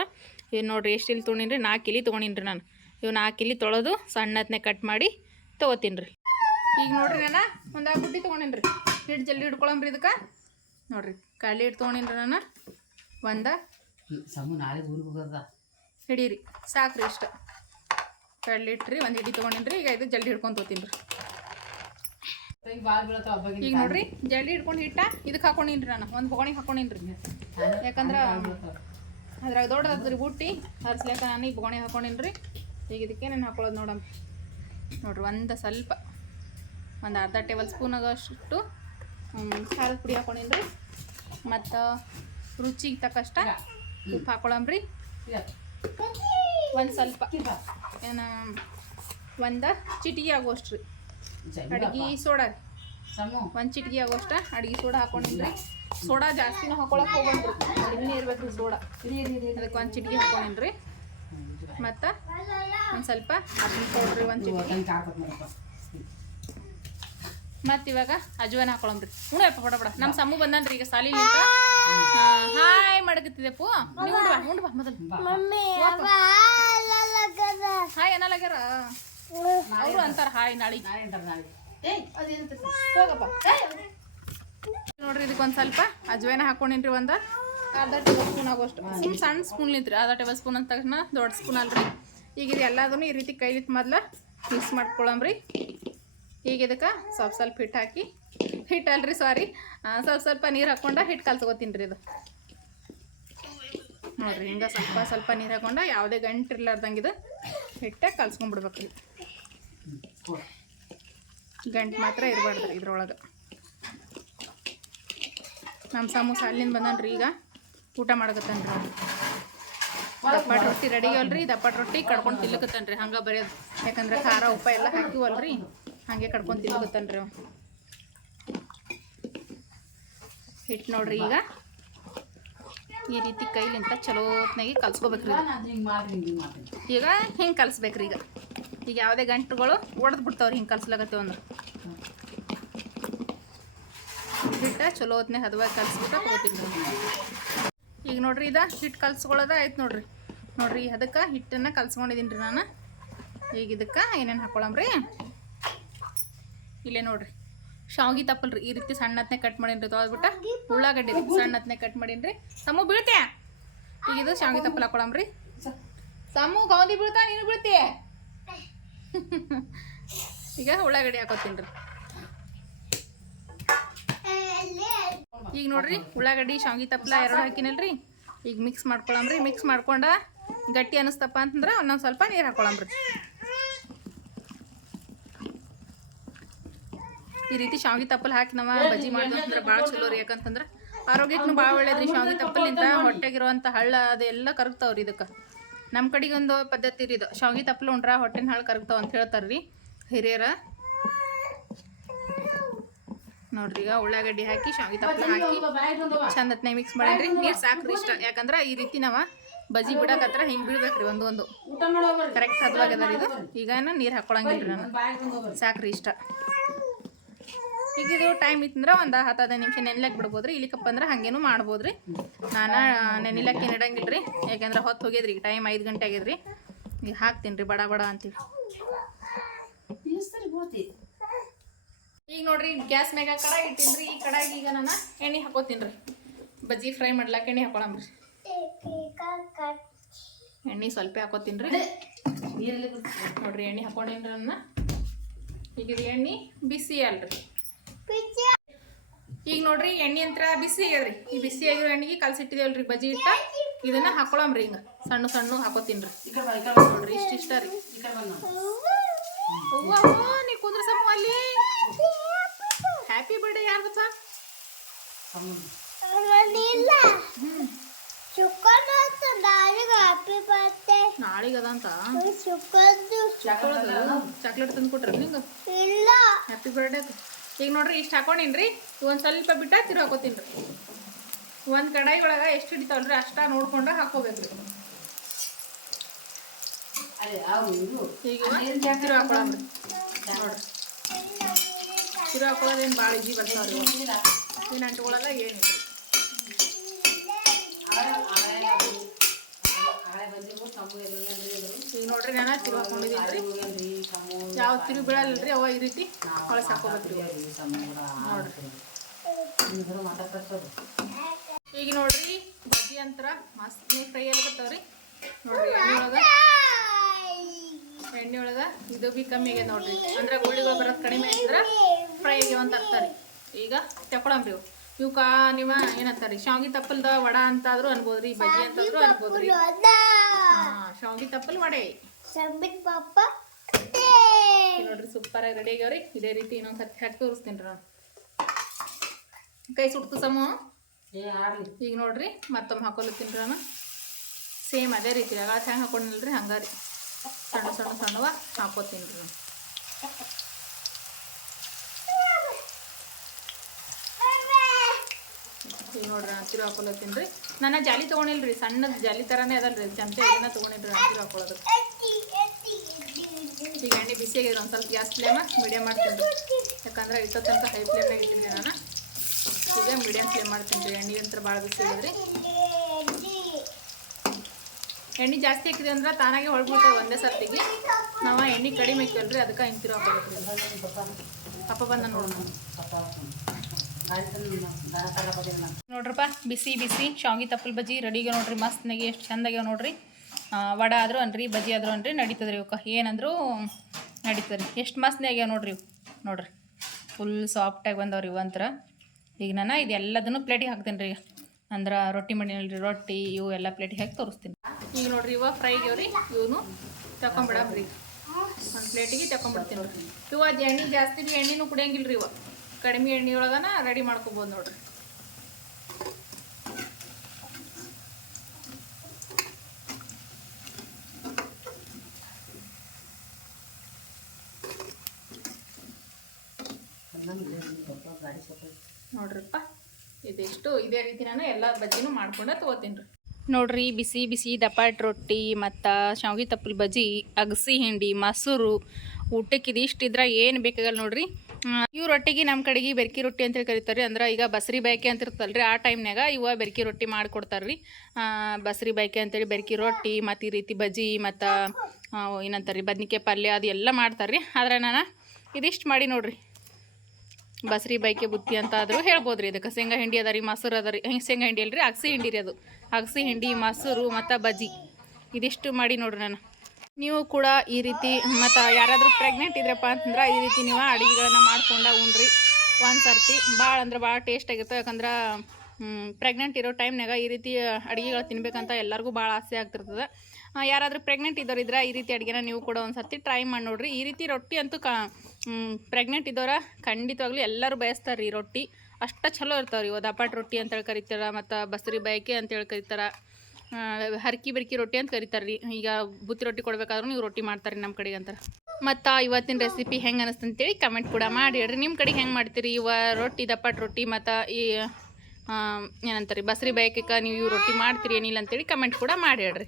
ಇವು ನೋಡ್ರಿ ಎಷ್ಟು ಇಲ್ಲಿ ತೊಗೊಂಡಿನಿ ರೀ ನಾಲ್ಕು ಇಲಿ ತೊಗೊಂಡಿನಿ ರೀ ನಾನು. ಇವು ನಾಲ್ಕು ಇಲ್ಲಿ ತೊಳೆದು ಸಣ್ಣ ಹತ್ತನೇ ಕಟ್ ಮಾಡಿ ತೊಗೋತೀನಿ ರೀ ಈಗ ನೋಡಿರಿ ನಾನು, ಒಂದು ಬುಟ್ಟಿ ತೊಗೊಂಡಿನಿ ರೀ ಹಿಟ್ಟು ಜಲ್ದಿ ಹಿಡ್ಕೊಳಮ್ರಿ ಇದಕ್ಕೆ. ನೋಡಿರಿ, ಕಳ್ಳಿ ಹಿಟ್ಟು ತೊಗೊಂಡಿನಿ ರೀ ನಾನು. ಒಂದು. ಹಿಡೀರಿ. ಸಾಕ್ರಿ ಇಷ್ಟ. ಕಳ್ಳಿಟ್ರಿ ಒಂದು ಹಿಡಿ ತೊಗೊಂಡಿನ್ರಿ. ಈಗ ಇದು ಜಲ್ದಿ ಹಿಡ್ಕೊಂಡು ತೊತೀನಿ ರೀ ಈಗ ನೋಡ್ರಿ ಜಲ್ದಿ ಹಿಡ್ಕೊಂಡು ಹಿಟ್ಟ ಇದಕ್ಕೆ ಹಾಕೊಂಡಿನ್ರಿ ನಾನು. ಒಂದು ಬೊಗಣಿಗೆ ಹಾಕೊಂಡಿನ್ರಿ. ಯಾಕಂದ್ರೆ ಅದ್ರಾಗ ದೊಡ್ಡದಾದ್ರಿ ಬುಟ್ಟಿ ಹರ್ಸ್ಲೇಕ ನಾನು ಈ ಬೊಗಣಿ ಹಾಕೊಂಡಿನ್ರಿ. ಈಗ ಇದಕ್ಕೆ ನಾನು ಹಾಕೊಳ್ಳೋದು ನೋಡಮ್ಮ ನೋಡ್ರಿ ಒಂದು ಸ್ವಲ್ಪ ಒಂದು ಅರ್ಧ ಟೇಬಲ್ ಸ್ಪೂನ್ ಆಗೋಷ್ಟು ಖಾರದ ಪುಡಿ ಹಾಕೊಂಡಿನ್ರಿ. ಮತ್ತು ರುಚಿಗೆ ತಕ್ಕಷ್ಟ ಉಪ್ಪು ಹಾಕೊಳಮ್ರಿ ಒಂದು ಸ್ವಲ್ಪ. ಏನ ಒಂದು ಚಿಟಿಗೆ ಆಗೋಷ್ಟು ರೀ. ಅಡ್ಗೆ ಸೋಡಾ ರೀ. ಸಮು. ಒಂದು ಚಿಟಿಗೆ ಆಗೋಷ್ಟ ಅಡ್ಗೆ ಸೋಡಾ ಹಾಕೊಂಡಿನ್ರಿ ಸೋಡಾ ಜಾಸ್ತಿನೂ ಹಾಕೊಳಕ್ ಹೋಗೋಣ್ರಿ ಇನ್ನೇ ಇರ್ಬೇಕು ಸೋಡಾ. ಅದಕ್ಕೆ ಒಂದು ಚಿಟಿಗೆ ಹಾಕೊಂಡಿನ್ರಿ ಮತ್ತು ಒಂದು ಸ್ವಲ್ಪ ಅರ್ಶಿನ ಪೌಡ್ರಿ ಒಂದು ಚಿಟಿಗೆ ಮತ್ತು ಇವಾಗ ಅಜ್ವಾನ ಹಾಕೊಳಂಬ್ರಿ ಉಣಪ್ಪ ಬಡ ಬಡ ನಮ್ಮ ಸಮ್ಮು ಬಂದನ್ರಿ ಈಗ ಸಾಲಿಲಿಂತ ಹಾಯ್ ಮಾಡಕತ್ತಿದೆ ಪೂ. ನೀವು ಉಂಡು ಬಾ ಉಂಡು ಬಾ ಮೊದಲು. ಹಾಯ್ ಅನ್ನಲಾಗ್ಯಾರ ಅವರು ಅಂತಾರ ಹಾಯ್ ನಾಳೆ. ಇದಕ್ಕೆ ಹೋಗಪ್ಪ. ನೋಡ್ರಿ ಇದಕ್ಕೊಂದು ಸ್ವಲ್ಪ ಅಜ್ವೇನ ಹಾಕೊಂಡಿನ್ರಿ ಒಂದು. ಅರ್ಧ ಟೇಬಲ್ ಸ್ಪೂನ್ ಆಗೋಷ್ಟು. ಸುಮ್ ಸಣ್ಣ ಸ್ಪೂನ್ ನಿಂತ್ರಿ ಅರ್ಧ ಟೇಬಲ್ ಸ್ಪೂನ್ ಅಂದ ತಕ್ಷಣ ದೊಡ್ಡ ಸ್ಪೂನ್ ಅಲ್ರಿ. ಈಗ ಇದು ಎಲ್ಲದನ್ನು ಈ ರೀತಿ ಕೈಲಿತ್ ಮೊದ್ಲು ಮಿಕ್ಸ್ ಮಾಡ್ಕೊಳಮ್ರಿ ಈಗ ಇದಕ್ಕೆ ಸ್ವಲ್ಪ ಸ್ವಲ್ಪ ಹಿಟ್ಟು ಹಾಕಿ ಹಿಟ್ಟು ಅಲ್ರಿ ಸಾರಿ ಸ್ವಲ್ಪ ಸ್ವಲ್ಪ ನೀರು ಹಾಕೊಂಡ ಹಿಟ್ಟು ಕಲ್ಸ್ಕೊತೀನಿ ರೀ ಇದು. ನೋಡ್ರಿ, ಹಿಂಗೆ ಸ್ವಲ್ಪ ಸ್ವಲ್ಪ ನೀರು ಹಾಕೊಂಡ ಯಾವುದೇ ಗಂಟು ಇರ್ಲಾರ್ದಂಗೆ ಇದು ಹಿಟ್ಟೆ ಕಲ್ಸ್ಕೊಂಡ್ಬಿಡ್ಬೇಕ್ರಿ ಗಂಟು ಮಾತ್ರ ಇರಬಾರ್ದು ರೀ ಇದ್ರೊಳಗೆ. ನಮ್ಮ ಸಮೂಸ ಅಲ್ಲಿಂದ ಬಂದನ್ರಿ ಈಗ. ಊಟ ಮಾಡಕತ್ತನ್ರಿ ದಪ್ಪಟ್ ರೊಟ್ಟಿ ರೆಡಿ ಅಲ್ರಿ ದಪ್ಪಾಟ ರೊಟ್ಟಿ ಕಡ್ಕೊಂಡು ತಿನ್ಲಕತ್ತಾನ್ರಿ ಹಂಗೆ ಬರೆಯೋದು. ಯಾಕಂದ್ರೆ ಖಾರ ಉಪ್ಪ ಎಲ್ಲ ಹಾಕಿವಲ್ರಿ, ಹಾಗೆ ಕಡ್ಕೊಂಡು ತಿನ್ಲಕತ್ತಾನ್ರಿ ಹಿಟ್ಟು ನೋಡ್ರಿ ಈಗ. ಈ ರೀತಿ ಕೈಲಿಂತ ಚಲೋತ್ನಾಗಿ ಕಲ್ಸ್ಕೋಬೇಕ್ರಿ ಈಗ ಹಿಂಗೆ ಕಲಿಸ್ಬೇಕ್ರಿ ಈಗ. ಈಗ ಯಾವುದೇ ಗಂಟುಗಳು ಒಡೆದು ಬಿಡ್ತಾವ್ರಿ ಹಿಂಗೆ ಕಲ್ಸ್ಲಾಗತ್ತೇವೆ ಒಂದು. ಹಿಟ್ಟ ಚಲೋ ಹದವಾಗಿ ಕಲ್ಸ್ಬಿಟ್ಟು ತಗೋತೀನಿ ಈಗ ನೋಡ್ರಿ ಇದು ಹಿಟ್ಟು ಕಲ್ಸ್ಕೊಳ್ಳೋದ ಆಯ್ತು ನೋಡ್ರಿ. ನೋಡ್ರಿ ಅದಕ್ಕೆ ಹಿಟ್ಟನ್ನು ಕಲ್ಸ್ಕೊಂಡಿದ್ದೀನಿ ರೀ ನಾನು. ಈಗ ಇದಕ್ಕೆ ಏನೇನು ಹಾಕೊಳಮ್ರಿ ಇಲ್ಲೇ ನೋಡ್ರಿ. ಶಾವ್ಗಿ ತಪ್ಪಲ್ರಿ. ಈ ರೀತಿ ಸಣ್ಣತ್ನೇ ಕಟ್ ಮಾಡೀನಿ ತೊಗೊಳ್ಬಿಟ್ಟು ಉಳ್ಳಾಗಡ್ಡಿ ಸಣ್ಣತ್ನೇ ಕಟ್ ಮಾಡೀನಿ ರೀ ಸಮು ಬೀಳ್ತೆ ಈಗ ಇದು ಶಾವಿಗೆ ತಪ್ಪಲ್ ಹಾಕೊಳಮ್ರಿ. ಸಮು ಗೌಂದಿ ಬೀಳ್ತಾ? ನೀನು ಬೀಳ್ತೀಯ ಈಗ ಉಳ್ಳಾಗಡ್ಡಿ ಹಾಕೋತೀನಿ ರೀ ಈಗ ನೋಡ್ರಿ, ಉಳ್ಳಾಗಡ್ಡಿ, ಶಾವಿಗೆ ತಪ್ಪಲ ಎರಡು ಹಾಕಿನಲ್ರಿ. ಈಗ ಮಿಕ್ಸ್ ಮಾಡ್ಕೊಳಮ್ರಿ. ಮಿಕ್ಸ್ ಮಾಡ್ಕೊಂಡ ಗಟ್ಟಿ ಅನಿಸ್ತಪ್ಪ ಅಂತಂದ್ರೆ, ಒಂದೊಂದು ಸ್ವಲ್ಪ ನೀರು ಹಾಕೊಳಮ್ರಿ. ಈ ರೀತಿ ಶಾವಿಗೆ ತಪ್ಪಲ್ ಹಾಕಿ ನಾವು ಬಜ್ಜಿ ಮಾಡಿದ್ರೆ ಭಾಳ ಚಲೋ ರೀ. ಯಾಕಂತಂದ್ರೆ ಆರೋಗ್ಯಕ್ಕೂ ಭಾಳ ಒಳ್ಳೇದ್ರಿ ಶಾವಿಗೆ ತಪ್ಪಲಿಂದ. ಹೊಟ್ಟೆಗಿರುವಂಥ ಹಳ್ಳ ಅದೆಲ್ಲ ಕರಗ್ತಾವ್ರಿ ಇದಕ್ಕೆ. ನಮ್ಮ ಕಡೆಗೆ ಒಂದು ಪದ್ಧತಿ ರೀ ಇದು. ಶಾವಿಗೆ ತಪ್ಪಲು ಉಂಡ್ರ ಹೊಟ್ಟೆನ ಹಾಳು ಕರಗ್ತಾವ ಅಂತ ಹೇಳ್ತಾರೆ ರೀ ಹಿರಿಯರ. ನೋಡ್ರಿ ಈಗ ಉಳ್ಳಾಗಡ್ಡಿ ಹಾಕಿ ಶಾವಿಗೆ ತಪ್ಪಲ ಹಾಕಿ. ಚಂದ ಮಿಕ್ಸ್ ಮಾಡಿದ್ರಿ ನೀರು ಸಾಕ್ರಿ ಇಷ್ಟ. ಯಾಕಂದ್ರೆ ಈ ರೀತಿ ನಾವು ಬಜ್ಜಿ ಬಿಡಕತ್ರ ಹಿಂಗೆ ಬಿಡ್ಬೇಕ್ರಿ ಒಂದು ಒಂದು. ಕರೆಕ್ಟ್ ಹದವಾಗದ ಇದು. ಈಗ ನೀರು ಹಾಕೊಳಂಗಿಲ್ರಿ ನಾನು. ಸಾಕ್ರಿ ಇಷ್ಟ. ಈಗ ಇದು ಟೈಮ್ ಇತ್ತಂದ್ರೆ ಒಂದು ಹತ್ತು ಹದಿನೈದು ನಿಮಿಷ ನೆನ್ಲಕ್ಕೆ ಬಿಡ್ಬೋದ್ರಿ. ಇಲ್ಲಿಕಪ್ಪ ಅಂದ್ರೆ ಹಂಗೇನು ಮಾಡ್ಬೋದ್ರಿ. ನಾನು ನೆನಿಲಕ್ಕೆ ನೆಡಂಗಿಲ್ರಿ ಯಾಕೆಂದ್ರೆ ರೀ ಯಾಕಂದ್ರೆ ಹೊತ್ತು ಹೋಗ್ಯದ್ರಿ ಈಗ ಟೈಮ್ ಐದು ಗಂಟೆ ಆಗ್ಯದ್ರಿ ಈಗ ಹಾಕ್ತೀನಿ ರೀ ಬಡ ಬಡ ಅಂತೀವಿ. ಈಗ ನೋಡ್ರಿ ಗ್ಯಾಸ್ ಮ್ಯಾಗ ಕಡಾಯಿ ಇಟ್ಟಿನ್ರಿ. ಈ ಕಡಾಯಿಗೆ ಈಗ ನಾನು ಎಣ್ಣೆ ಹಾಕೋತೀನಿ ಬಜ್ಜಿ ಫ್ರೈ ಮಾಡ್ಲಾಕ ಎಣ್ಣೆ ಹಾಕೊಳಮ್ರಿ ಎಣ್ಣೆ ಸ್ವಲ್ಪ ಹಾಕೋತೀನಿ ರೀ ನೋಡ್ರಿ, ಎಣ್ಣೆ ಹಾಕೊಂಡೇನ್ರಿ ನನ್ನ. ಈಗ ಎಣ್ಣೆ ಬಿಸಿ ಅಲ್ರಿ. ಈಗ ನೋಡ್ರಿ ಎಣ್ಣೆ ಅಂತ ಬಿಸಿ ಆಗ್ಯದ್ರಿ. ಈ ಬಿಸಿ ಆಗಿರೋ ಎಣ್ಣೆಗೆ ಕಲ್ಸಿಟ್ಟಿದೇವಲ್ರಿ ಬಜ್ಜಿ ಇಟ್ಟ ಇದನ್ನ ಹಾಕೊಳಮ್ರಿ ಹಿಂಗ. ಸಣ್ಣ ಸಣ್ಣ ಹಾಕೋತೀನ್ರಿ ನೋಡ್ರಿ ಇಷ್ಟ ಇಷ್ಟ ರೀ. ನೀ ಕುಂದ್ರ ಸಮ ಅಲ್ಲಿ. ಹ್ಯಾಪಿ ಬರ್ಡೇ ಯಾರ ಗೊತ್ತಾ ನಾಳೆಗೆ ಅದಂತ? ಚಾಕ್ಲೇಟ್ ತಂದ್ಕೊಟ್ರಿ ತಂದು ಕೊಟ್ರಿ ಇಲ್ಲ. ಹ್ಯಾಪಿ ಬರ್ಡೇ ಈಗ ನೋಡ್ರಿ ಇಷ್ಟು ಹಾಕೊಂಡಿನ್ರಿ. ಒಂದು ಸ್ವಲ್ಪ ಬಿಟ್ಟ ತಿರು ಹಾಕೋತೀನಿ ರೀ ಒಂದು ಕಡಾಯಿ ಒಳಗೆ ಎಷ್ಟು ಹಿಡಿತಾವಲ್ರಿ ಅಷ್ಟ ನೋಡ್ಕೊಂಡು ಹಾಕೋಬೇಕ್ರಿ. ಈಗ ತಿರು ಹಾಕೊಳಮ್ರಿ ನೋಡ್ರಿ. ತಿರು ಹಾಕೊಳ್ಳೋದೇನು ಭಾಳ ಈಜಿ ಬರ್ತಾವ್ರಿ ಇನ್ನು ಅಂಟ್ಕೊಳ್ಳಲ್ಲ ಏನಿಲ್ಲ ಈಗ ನೋಡ್ರಿ ನಾನು ತಿರು ಹಾಕೊಂಡಿದ್ದೀನಿ ರೀ ಯಾವ ತಿರು ಬೀಳಲ್ರಿ? ಅವ ಈ ರೀತಿ ಹೊಳಸ್ ಹಾಕೋಬೇಕ್ರಿ ಮಾತಾಡ್ತಾರೆ ಈಗ ನೋಡ್ರಿ ಬಜ್ಜಿ ಅಂತರ ಮಸ್ತ್ ಫ್ರೈ ಆಗತ್ತವ್ರಿ ನೋಡ್ರಿ ಎಣ್ಣೆ ಒಳಗ. ಎಣ್ಣೆ ಒಳಗ ಇದು ಬಿ ಕಮ್ಮಿ ಆಗ್ಯದ ನೋಡ್ರಿ. ಅಂದ್ರೆ ಗುಳ್ಳಿಗಳು ಬರೋದು ಕಡಿಮೆ ಅಂದ್ರೆ ಫ್ರೈ ಆಗ್ಯಾವ ಅಂತ ಅರ್ತಾರೆ ಈಗ ತಕೊಳಂಬ್ರಿ ಇವು. ಕಾ ನಿಮ್ಮ ಏನಂತಾರಿ? ಶಾವ್ಗಿ ತಪ್ಪಲ್ದ ವಡ ಅಂತಾದ್ರು ಅನ್ಬೋದ್ರಿ ಬಜ್ಜಿ ಅಂತಾದ್ರು ಅನ್ಬೋದ್ರಿ. ಹಾ ಶಾವ್ಗಿ ತಪ್ಪಲ್ ವಡೆ. ಈಗ ನೋಡ್ರಿ ಸೂಪರ್ ಆಗಿ ರೆಡಿ ಆಗ್ಯಾವ್ರಿ. ಇದೇ ರೀತಿ ಇನ್ನೊಂದು ಹತ್ತಿ ಹಾಕಿ ತೋರಿಸ್ತೀನಿ ರೀ ನಾನು. ಕೈ ಸುಡ್ತು ಸಮ? ಈಗ ನೋಡ್ರಿ ಮತ್ತೊಮ್ಮೆ ಹಾಕೊಲತ್ತೀನಿ ರೀ ನಾನು. ಸೇಮ್ ಅದೇ ರೀತಿ ಆಗ ಹೆಂಗೆ ಹಾಕೊಂಡಿಲ್ರಿ ಹಂಗಾರಿ ಸಣ್ಣ ಸಣ್ಣ ಸಣ್ಣವ ಹಾಕೋತೀನಿ ರೀ ನಾನು. ಈಗ ನೋಡ್ರಿ ಹತ್ತಿರ ತಿರು ಹಾಕೊಲತ್ತೀನಿ ರೀ. ನಾನು ಜಾಲಿ ತೊಗೊಂಡಿಲ್ರಿ ಸಣ್ಣದ ಜಾಲಿ ಥರನೇ ಅದಲ್ರಿ ಚಮಚ ಇದನ್ನ ತೊಗೊಂಡಿಲ್ರಿ ಹತ್ತಿರ ತಿರು ಹಾಕೊಳ್ಳೋದಕ್ಕೆ ಈಗ ಎಣ್ಣೆ ಬಿಸಿ ಆಗಿದ್ರೆ ಒಂದು ಸ್ವಲ್ಪ ಗ್ಯಾಸ್ ಫ್ಲೇಮ ಮೀಡಿಯಮ್ ಮಾಡ್ತೀನಿ. ಯಾಕಂದ್ರೆ ಇಷ್ಟೋ ತನಕ ಹೈ ಫ್ಲೇಮ್ನಾಗ ಇಟ್ಟಿದ್ದೆ ನಾನು. ಈಗ ಮೀಡಿಯಮ್ ಫ್ಲೇಮ್ ಮಾಡ್ತೀನಿ ಎಣ್ಣೆ ಅಂತ ಭಾಳ ಬಿಸಿ ಆಗಿದ್ರಿ. ಎಣ್ಣೆ ಜಾಸ್ತಿ ಹಾಕಿದೆ ಅಂದ್ರೆ ತಾನಾಗೆ ಹೊಳ್ಬಿಡ್ತೇವೆ ಒಂದೇ ಸರ್ತಿಗೆ. ನಾವು ಎಣ್ಣೆ ಕಡಿಮೆ ಹಾಕಿವಲ್ರಿ, ಅದಕ್ಕೆ ಹಿಂತಿರೋ ಹಾಕೋಬೇಕ್ರಿ ಅಪ್ಪ ಬಂದ ನೋಡೋಣ. ನೋಡ್ರಪ್ಪ, ಬಿಸಿ ಬಿಸಿ. ಶಾವಿಗೆ ತಪ್ಪಲ್ ಬಜ್ಜಿ, ರೆಡಿಗೆ ನೋಡ್ರಿ ಮಸ್ತ್ನಾಗಿ ಎಷ್ಟು ಚಂದಾಗ್ಯಾವ ನೋಡ್ರಿ. ವಡ ಆದರೂ ಅನ್ರಿ, ಬಜ್ಜಿ ಆದರೂ ಅನ್ರಿ ನಡೀತದೆ ರೀ ಇವಕ್ಕೆ. ಏನಂದ್ರು ನಡೀತದೆ ರೀ ಎಷ್ಟು ಮಸ್ತ್ನೇ ಆಗ್ಯಾವ ನೋಡ್ರಿ ಇವು. ನೋಡ್ರಿ. ಫುಲ್ ಸಾಫ್ಟಾಗಿ ಬಂದವ್ರಿ ಇವು ಅಂತರ. ಈಗ ನಾನು ಇದೆಲ್ಲದನ್ನು ಪ್ಲೇಟಿಗೆ ಹಾಕ್ತೀನಿ ರೀ. ಅಂದ್ರೆ ರೊಟ್ಟಿ ಮಾಡಿನಲ್ರಿ ರೊಟ್ಟಿ, ಇವು ಎಲ್ಲ ಪ್ಲೇಟಿಗೆ ಹಾಕಿ ತೋರಿಸ್ತೀನಿ. ಈಗ ನೋಡ್ರಿ ಇವ ಫ್ರೈ ರೀ ಇವನು ತಕೊಂಬಿಡಬ್ರಿ ಒಂದು ಪ್ಲೇಟಿಗೆ ತಕೊಂಬಿಡ್ತೀನಿ ನೋಡ್ರಿ. ಇವ ಅದು ಎಣ್ಣೆ ಜಾಸ್ತಿ ಬಿ ಎಣ್ಣೆನೂ ಕುಡಿಯಂಗಿಲ್ಲ ರೀ ಇವ. ಕಡಿಮೆ ಎಣ್ಣೆ ಒಳಗನ ರೆಡಿ ಮಾಡ್ಕೊಬೋದು ನೋಡ್ರಿ. ನೋಡ್ರಪ್ಪ, ಇದೆಷ್ಟು ಇದೇ ರೀತಿ ನಾನು ಎಲ್ಲ ಬಜ್ಜಿನೂ ಮಾಡ್ಕೊಂಡೆ ರೀ ನೋಡ್ರಿ, ಬಿಸಿ ಬಿಸಿ ದಪಾಟ್ ರೊಟ್ಟಿ ಮತ್ತು ಶಾವಿಗೆ ತಪ್ಪಲ್ ಬಜ್ಜಿ, ಅಗಸಿ ಹಿಂಡಿ, ಮೊಸರು, ಊಟಕ್ಕೆ ಇದಿಷ್ಟಿದ್ರೆ ಏನು ಬೇಕಾಗಲ್ಲ ನೋಡ್ರಿ. ಇವು ರೊಟ್ಟಿಗೆ ನಮ್ಮ ಕಡೆಗೆ ಬೆರ್ಕಿ ರೊಟ್ಟಿ ಅಂತೇಳಿ ಕರೀತಾರೆ ಅಂದ್ರೆ ಈಗ ಬಸ್ರಿ ಬಯಕೆ ಅಂತ ಇರ್ತಲ್ರಿ ಆ ಟೈಮ್ನಾಗ ಇವ ಬೆರ್ಕಿ ರೊಟ್ಟಿ ಮಾಡಿಕೊಡ್ತಾರೆ ರೀ ಬಸ್ರಿ ಬಾಯ್ಕೆ ಅಂತೇಳಿ ಬೆರ್ಕಿ ರೊಟ್ಟಿ, ಮತ್ತು ಈ ರೀತಿ ಬಜ್ಜಿ, ಮತ್ತು ಏನಂತಾರೆ ರೀ ಬದ್ನಿಕಾಯಿ ಪಲ್ಯ ಅದು ಎಲ್ಲ ಮಾಡ್ತಾರೆ ರೀ ಆದ್ರೆ ನಾನು ಇದಿಷ್ಟು ಮಾಡಿ ನೋಡ್ರಿ. ಬಸ್ರಿ ಬೈಕೆ ಬುತ್ತಿ ಅಂತ ಆದರೂ ಹೇಳ್ಬೋದು ರೀ ಇದಕ್ಕೆ. ಶೇಂಗಾ ಹಿಂಡಿ ಅದ ರೀ, ಮೊಸರು ಅದ ರೀ. ಶೇಂಗಾ ಹಿಂಡಿ ಅಲ್ರಿ? ಅಗಸಿ ಹಿಂಡಿ ರೀ ಅದು. ಅಗಸಿ ಹಿಂಡಿ, ಮೊಸರು ಮತ್ತು ಬಜ್ಜಿ. ಇದಿಷ್ಟು ಮಾಡಿ ನೋಡ್ರಿ ನಾನು. ನೀವು ಕೂಡ ಈ ರೀತಿ ಮತ್ತು ಯಾರಾದರೂ ಪ್ರೆಗ್ನೆಂಟ್ ಇದ್ರಪ್ಪ ಅಂತಂದ್ರೆ ಈ ರೀತಿ ನೀವು ಅಡುಗೆಗಳನ್ನ ಮಾಡ್ಕೊಂಡು ಉಣ್ರಿ. ಒಂದು ಸರ್ತಿ. ಭಾಳ ಅಂದ್ರೆ ಭಾಳ ಟೇಸ್ಟ್ ಆಗಿರ್ತವೆ ಯಾಕಂದ್ರೆ ಪ್ರೆಗ್ನೆಂಟ್ ಇರೋ ಟೈಮ್ನಾಗ ಈ ರೀತಿ ಅಡುಗೆಗಳು ತಿನ್ಬೇಕಂತ ಎಲ್ಲರಿಗೂ ಭಾಳ ಆಸೆ ಆಗ್ತಿರ್ತದೆ. ಯಾರಾದರೂ ಪ್ರೆಗ್ನೆಂಟ್ ಇದ್ದವ್ರು ಇದ್ರೆ ಈ ರೀತಿ ಅಡುಗೆನ ನೀವು ಕೂಡ ಒಂದು ಸರ್ತಿ ಟ್ರೈ ಮಾಡಿ ನೋಡ್ರಿ. ಈ ರೀತಿ ರೊಟ್ಟಿ ಅಂತೂ ಕಾ ಪ್ರೆಗ್ನೆಂಟ್ ಇದ್ದವ್ರ ಖಂಡಿತವಾಗ್ಲೂ ಎಲ್ಲರೂ ಬಯಸ್ತಾರೆ ರೀ ರೊಟ್ಟಿ. ಅಷ್ಟು ಚಲೋ ಇರ್ತಾವೆ ರೀ ದಪಾಟ್ ರೊಟ್ಟಿ ಅಂತೇಳಿ ಕರಿತಾರೆ, ಮತ್ತು ಬಸ್ರಿ ಬಯಕೆ ಅಂತೇಳಿ ಕರಿತಾರೆ ಹರ್ಕಿ ಬರ್ಕಿ ರೊಟ್ಟಿ ಅಂತ ಕರಿತಾರೆ ರೀ. ಈಗ ಬುತ್ತಿ ರೊಟ್ಟಿ ಕೊಡಬೇಕಾದ್ರೂ ನೀವು ರೊಟ್ಟಿ ಮಾಡ್ತಾರೆ ನಮ್ಮ ಕಡೆಗೆ ಅಂತಾರೆ. ಮತ್ತು ಇವತ್ತಿನ ರೆಸಿಪಿ ಹೆಂಗೆ ಅನಿಸ್ತು ಅಂತೇಳಿ ಕಮೆಂಟ್ ಕೂಡ ಮಾಡಿ ಹೇಳ್ರಿ. ನಿಮ್ಮ ಕಡೆಗೆ ಹೆಂಗೆ ಮಾಡ್ತೀರಿ? ಇವ ರೊಟ್ಟಿ, ದಪ್ಪಾಟ್ ರೊಟ್ಟಿ, ಮತ್ತು ಈ ಏನಂತ ಏನಂತಾರೆ, ಬಸ್ರಿ ಬಯಕೆ ನೀವು ರೊಟ್ಟಿ ಮಾಡ್ತೀರಿ ಏನಿಲ್ಲ ಅಂತೇಳಿ ಕಮೆಂಟ್ ಕೂಡ ಮಾಡಿ ಹೇಳ್ರಿ.